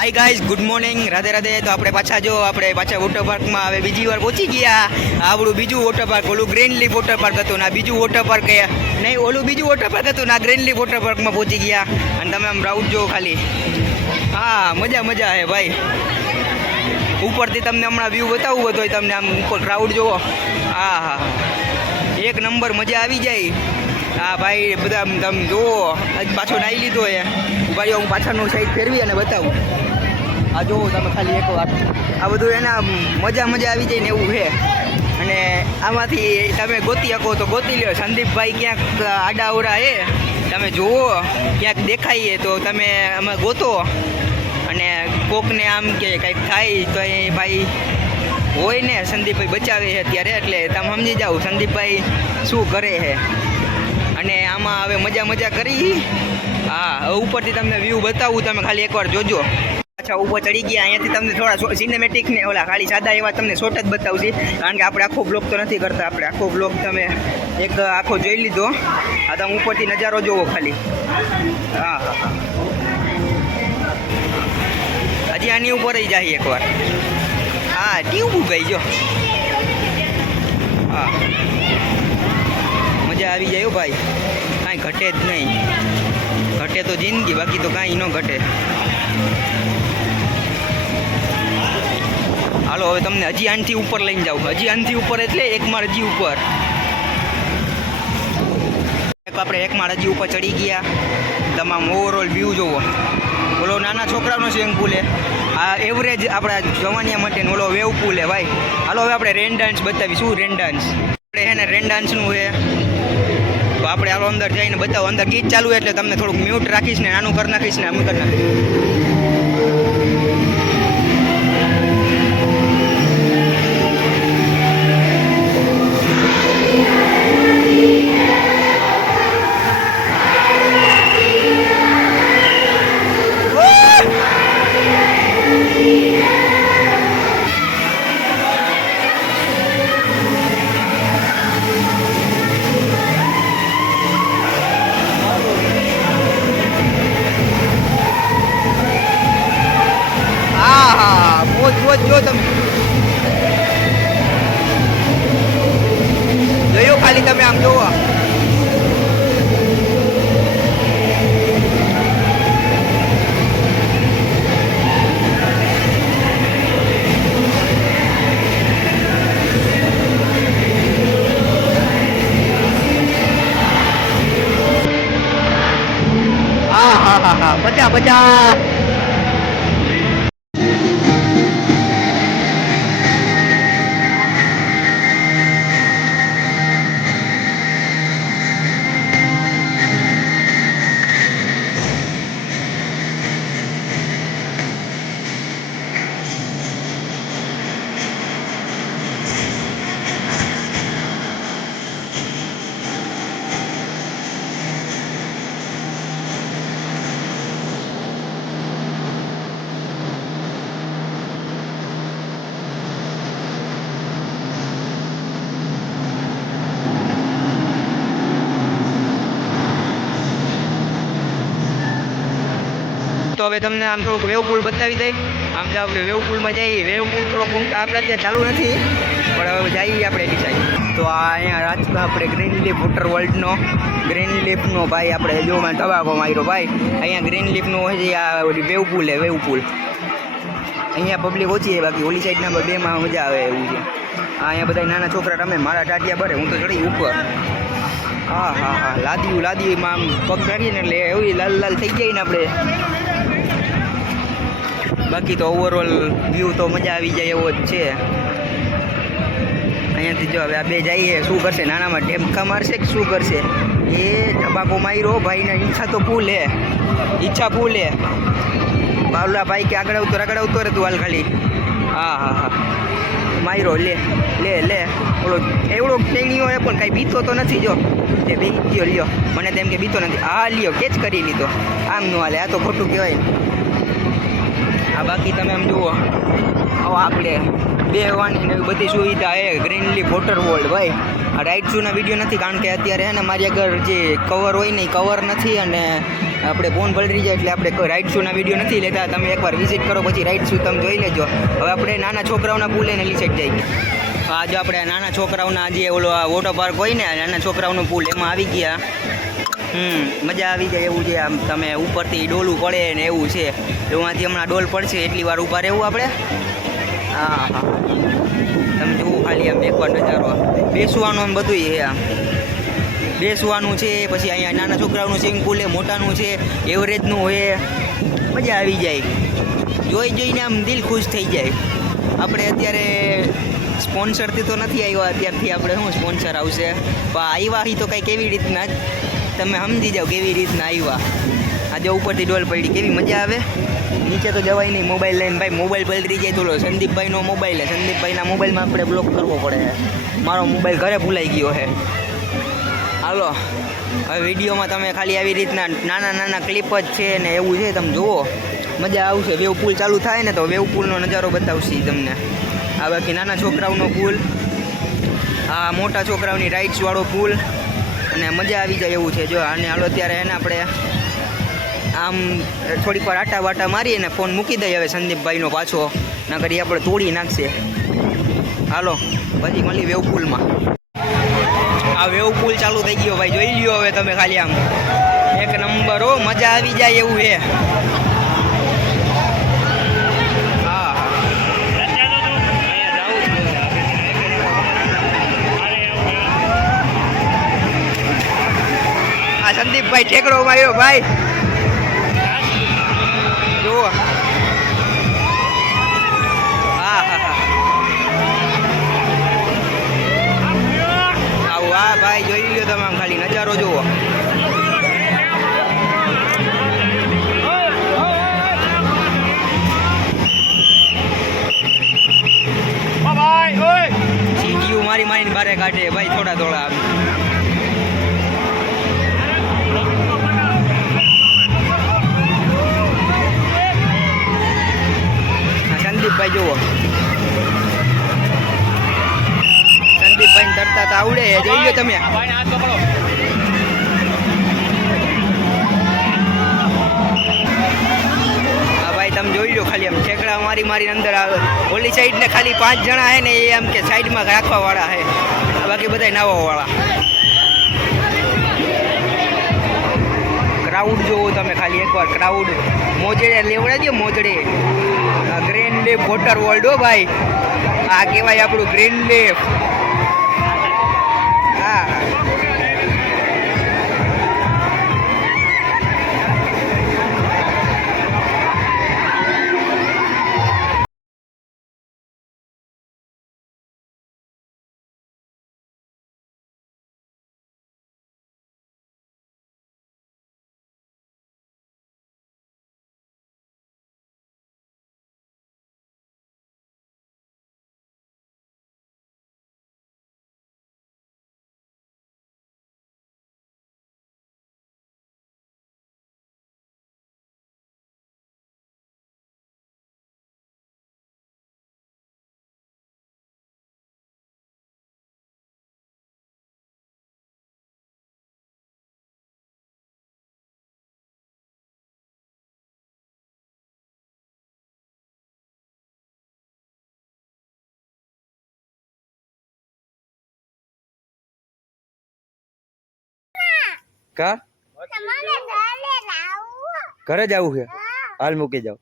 હાય guys, good morning, Radhe Radhe. તો આપણે પાછા વોટર પાર્કમાં હવે બીજી વાર પહોંચી ગયા. આપણું બીજું વોટર પાર્ક, ઓલું ગ્રીન લીફ વોટર પાર્ક હતું ને બીજું વોટર પાર્ક નહીં, ઓલું બીજું વોટર પાર્ક હતું ને ગ્રીન લીફ વોટર પાર્કમાં પહોંચી ગયા. અને તમે આમ રાઉન્ડ જુઓ ખાલી. હા, મજા હે ભાઈ. ઉપરથી તમને હમણાં વ્યૂ બતાવવું હોય તો તમને આમ ઉપર ક્રાઉડ જુઓ. હા હા હા, એક નંબર, મજા આવી જાય. હા ભાઈ, બધા તમે જુઓ. પાછો નાહી લીધો હે. ભાઈ હું પાછળનું સાઈડ ફેરવી અને બતાવું. આ જુઓ તમે ખાલી એક વાર. આ બધું એના મજા આવી જાય ને એવું છે. અને આમાંથી તમે ગોતી શકો તો ગોતી લ્યો. સંદીપભાઈ ક્યાંક આડાઅવડા છે, તમે જુઓ ક્યાંક દેખાઈએ તો તમે આમાં ગોતો. અને કોકને આમ કે કંઈક થાય તો એ ભાઈ હોય ને, સંદીપભાઈ બચાવે છે અત્યારે, એટલે તમે સમજી જાઓ સંદીપભાઈ શું કરે છે. અને આમાં હવે મજા કરી. હા, હવે ઉપરથી તમને વ્યૂ બતાવું, તમે ખાલી એકવાર જોજો. અચ્છા, ઉપર ચડી ગયા. અહીંયાથી તમને થોડા સિનેમેટિક ને ઓલા ખાલી સાદા એવા તમને શોર્ટ જ બતાવશે, કારણ કે આપણે આખો બ્લોગ તો નથી કરતા. આપણે આખો બ્લોગ તમે એક આખો જોઈ લીધો. આ તમે ઉપરથી નજારો જોવો ખાલી. હા હા હા, હજી આની ઉપર જ જાય એકવાર. હા, ટ્યુબ ગઈ જો. હા, મજા આવી જાય ભાઈ. કાંઈ ઘટે જ નહીં. ઘટે તો જિંદગી, બાકી તો કાંઈ ન ઘટે. હાલો, હવે તમને હજી આનથી ઉપર લઈને જાઉં. હજી આનથી ઉપર એટલે એક માળ હજી ઉપર. આપણે એક માળ હજી ઉપર ચડી ગયા. તમામ ઓવરઓલ વ્યૂ જોવો. ઓલો નાના છોકરાનો સ્વિમિંગ પુલ હે. આ એવરેજ આપણા જવાનિયા માટે ઓલો વેવ પુલ હે ભાઈ. હાલો, હવે આપણે રેન ડાન્સ બતાવીશું. રેન ડાન્સ આપણે હે ને રેન ડાન્સનું છે. તો આપણે હાલો અંદર જઈને બતાવો. અંદર ગીત ચાલુ એટલે તમને થોડુંક મ્યુટ રાખીશ ને નાનું કરી નાખીશ ને આમ કરી નાખીશ. જો તમે જોયું ખાલી, તમે આમ જોવો. હા, બચા. તો હવે તમને આમ થોડુંક વેવ પુલ બતાવી દઈ. આમ જો આપણે વેવ પુલમાં જઈએ. વેવ પુલ થોડોક આપણે અત્યારે ચાલુ નથી, પણ હવે જઈએ આપણે એની સાઈડ. તો આ અહીંયા રાજકોટ આપણે ગ્રીન લીફ વોટર વર્લ્ડનો ગ્રીન લીફનો ભાઈ આપણે જોવામાં તબાકો માર્યો ભાઈ. અહીંયા ગ્રીન લીફનો હોય છે. આ ઓલી વેવ પુલ હે, વેવ પુલ. અહીંયા પબ્લિક ઓછી છે, બાકી ઓલી સાઈડના બેમાં મજા આવે એવું છે. અહીંયા બધા નાના છોકરા રમે. મારા ટાટિયા ભરે, હું તો ચડી ઉપર. હા હા હા, લાદીમાં આમ પગ રાખીને એટલે એવી લાલ થઈ જાય ને આપણે. બાકી તો ઓવરઓલ વ્યૂ તો મજા આવી જાય એવો જ છે. અહીંયાથી જો હવે આ બે જઈએ. શું કરશે? નાનામાં ઢેમકા મારશે કે શું કરશે? એ ટબાકો માર્યો ભાઈને. ઈચ્છા તો ફૂલ હે, ઈચ્છા ફૂલ હે. બાવલા ભાઈ કે આગળ આવતો રે તું હાલ ખાલી. હા હા હા, માર્યો. લે ઓલો એવડો ટેણીઓ એ પણ કાંઈ બીતો તો નથી. જો એ બે ગયો, લ્યો. મને તેમ કે બીતો નથી. હા, લ્યો, કેચ કરી લીધો. આમ ન હાલે, આ તો ખોટું કહેવાય. આ બાકી તમે આમ જુઓ. આવા આપણે બેહવાની ને એવી બધી સુવિધા છે. ગ્રીન લીફ વોટર વર્લ્ડ ભાઈ. આ રાઇડ શૂના વિડીયો નથી કારણ કે અત્યારે છે ને મારી આગળ જે કવર હોય ને એ કવર નથી અને આપણે ફોન પલટી જાય એટલે આપણે રાઇડ શૂના વિડીયો નથી લેતા. તમે એકવાર વિઝિટ કરો પછી રાઇડ શૂ તમે જોઈ લેજો. હવે આપણે નાના છોકરાઓના પુલ એને લીસેટ જઈએ. આજે આપણે નાના છોકરાઓના જે ઓલો વોટર પાર્ક હોય ને નાના છોકરાઓનો પુલ એમાં આવી ગયા. મજા આવી જાય એવું છે. આમ તમે ઉપરથી ડોલું પડે ને એવું છે. એમાંથી હમણાં ડોલ પડશે એટલી વાર ઊભા રહેવું આપણે. હા હા તમે જુઓ ખાલી આમ એકવાર નજારો. બેસવાનું આમ બધું છે. આમ બેસવાનું છે. પછી અહીંયા નાના છોકરાઓનું સ્વિમિંગ પુલ છે, મોટાનું છે, એવરેજનું હોય. મજા આવી જાય જોઈને આમ દિલ ખુશ થઈ જાય. આપણે અત્યારે સ્પોન્સરથી તો નથી આવ્યા અત્યારથી આપણે શું સ્પોન્સર આવશે પણ આવ્યા એ તો કંઈક એવી રીતના જ તમે સમજી જાઓ કેવી રીતના આવ્યા. આજે ઉપરથી ડોલ પડી કેવી મજા આવે. નીચે તો જવાય નહીં મોબાઈલ લઈને. ભાઈ મોબાઈલ પલટી જાય તો સંદીપભાઈનો મોબાઈલ છે. સંદીપભાઈના મોબાઈલમાં આપણે બ્લોક કરવો પડે. મારો મોબાઈલ ઘરે ભૂલાઈ ગયો છે. હાલો હવે વિડીયોમાં તમે ખાલી આવી રીતના નાના ક્લિપ જ છે ને એવું છે. તમે જુઓ મજા આવશે. વેવ પુલ ચાલુ થાય ને તો વેવ પુલનો નજારો બતાવશે તમને. આ બાકી નાના છોકરાઓનો પુલ, આ મોટા છોકરાઓની રાઇડ્સવાળો પુલ અને મજા આવી જાય એવું છે. જો અને હાલો અત્યારે એને આપણે આમ થોડીક વાર આટા વાટા મારી અને ફોન મૂકી દઈએ હવે સંદીપભાઈનો પાછો ના કરી આપણે તોડી નાખશે. હાલો પછી મળી વેવ પુલમાં. આ વેવ પુલ ચાલુ થઈ ગયો ભાઈ જોઈ લ્યો હવે તમે ખાલી આમ એક નંબર હો. મજા આવી જાય એવું છે. સંદીપભાઈ ઠેકડો માર્યો ભાઈ જુઓ. હા હા હા આવું હા ભાઈ જોઈ લ્યો તમે આમ ખાલી નજારો જુઓ. સીટીયુ મારીને બારે કાઢે ભાઈ થોડા. સંદીપભાઈ જુઓ. સંદીપભાઈ તરતા તો આવડે જોઈ લો તમે. હા ભાઈ તમે જોઈ લો ખાલી આમ ઠેકડા મારી અંદર આવે. ઓલી સાઈડ ને ખાલી 5 જણા છે ને એ આમ કે સાઈડમાં રાખવા વાળા છે. બાકી બધા નાવા વાળા. ક્રાઉડ જોવો તમે ખાલી એકવાર. ક્રાઉડ મોજડે લેવડા દો મોજડે. ગ્રીન લીફ વોટર વર્લ્ડ હો ભાઈ. આ કહેવાય આપણું ગ્રીન લીફ. હા કા ઘરે જવું છે. હાલ મૂકી જાઓ.